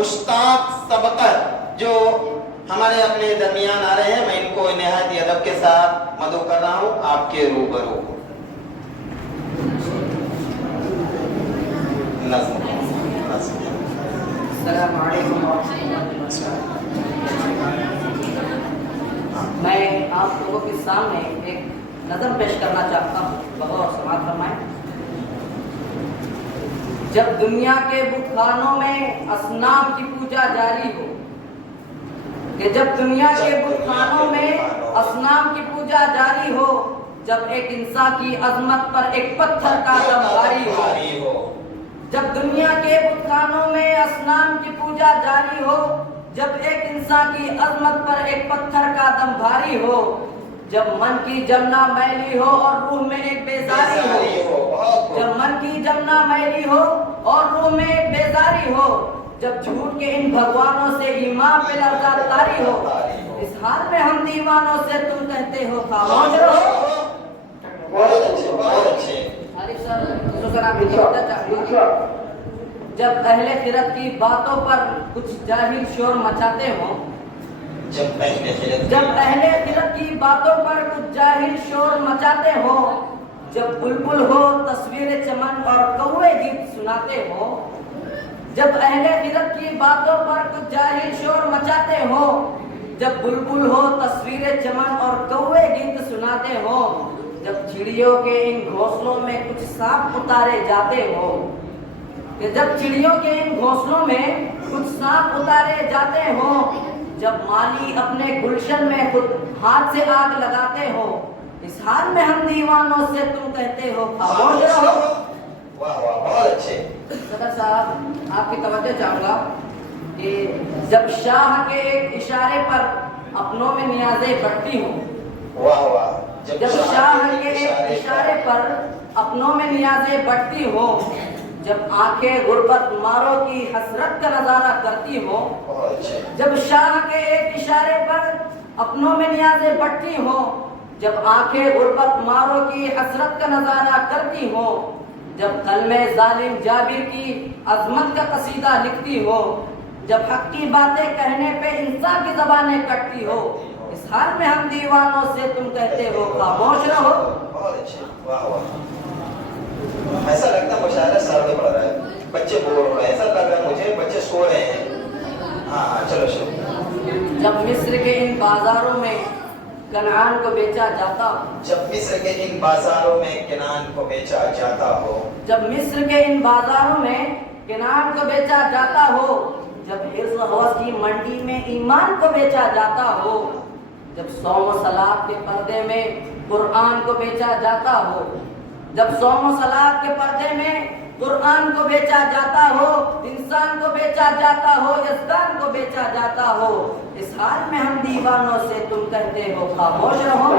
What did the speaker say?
مشتاق سبقت جو ہمارے اپنے درمیان آ رہے ہیں، میں ان کو نہایت ادب کے ساتھ مدعو کر رہا ہوں آپ کے روبرو. السلام علیکم ورحمۃ اللہ. میں آپ لوگوں کے سامنے ایک نظم پیش کرنا چاہتا ہوں، بغور سماعت فرمائیں. جب دنیا کے بت خانوں میں اصنام کی پوجا جاری ہو، کہ جب دنیا کے بت خانوں میں اصنام کی پوجا جاری ہو، جب ایک انسان کی عظمت پر ایک پتھر کا دم بھاری ہو. جب دنیا کے بت خانوں میں اصنام کی پوجا جاری ہو، جب ایک انسان کی عظمت پر ایک پتھر کا دم بھاری ہو، جب من کی جمنا میلی ہو اور روح میں ایک بیزاری ہو، جب من کی جمنا میلی ہو اور روح میں ایک بیزاری ہو، جب جھوٹ کے ان بھگوانوں سے ایمان پہ لرزہ طاری ہو، اس حال میں ہم دیوانوں سے تم کہتے ہو خاموش رہو. جب اہل خرد کی باتوں پر کچھ جاہل شور مچاتے ہوں، جب اہل خرد کی باتوں پر کچھ جاہل شور مچاتے ہو، جب بلبل ہو تصویر چمن اور کوے گیت سناتے ہو، جب اہل خرد کی باتوں پر کچھ جاہل شور مچاتے ہو، جب بلبل ہو تصویر چمن اور کوے گیت سناتے ہو، جب چڑیوں کے ان گھونسلوں میں کچھ سانپ اتارے جاتے ہو، کہ جب چڑیوں کے ان گھونسلوں میں کچھ سانپ اتارے جاتے ہو، جب مالی اپنے گلشن میں خود ہاتھ سے آگ لگاتے ہو، اس حال میں ہم دیوانوں سے تم کہتے ہو خاموش رہو. بہت اچھے. صدر صاحب آپ کی توجہ چاہوں گا کہ جب شاہ کے ایک اشارے پر اپنوں میں نیازیں بڑھتی ہوں، جب شاہ کے ایک اشارے پر اپنوں میں نیازیں بڑھتی ہوں، جب آنکھیں غربت ماروں کی حسرت کا نظارہ کرتی ہوں، جب شاہ کے ایک اشارے پر اپنوں میں نیازیں بڑھتی ہوں، جب آنکھیں غربت ماروں کی حسرت کا نظارہ کرتی ہوں، جب قلم ظالم جابر کی عظمت کا قصیدہ لکھتی ہو، جب حق کی باتیں کہنے پہ انسان کی زبانیں کٹتی ہو، اس حال میں ہم دیوانوں سے تم کہتے ہو خاموش رہو. ایسا لگتا ہے مشاعرہ سامنے پڑ رہا ہے، بچے بور ہو رہے ہیں، ایسا لگ رہا ہے مجھے بچے سو رہے ہیں. ہاں چلو شروع. جب مصر کے ان بازاروں میں کنعان کو بیچا جاتا ہو، جب مصر کے ان بازاروں میں کنعان کو بیچا جاتا ہو، جب مصر کے ان بازاروں میں کنعان کو بیچا جاتا ہو، جب حرص و ہوس کی منڈی میں ایمان کو بیچا جاتا ہو، جب صوم و صلات کے پردے میں قرآن کو بیچا جاتا ہو، جب صوم و صلات کے پردے میں قرآن کو بیچا جاتا ہو، انسان کو بیچا جاتا ہو، یزدان کو بیچا جاتا ہو، اس حال میں ہم دیوانوں سے تم کہتے ہو خاموش رہو.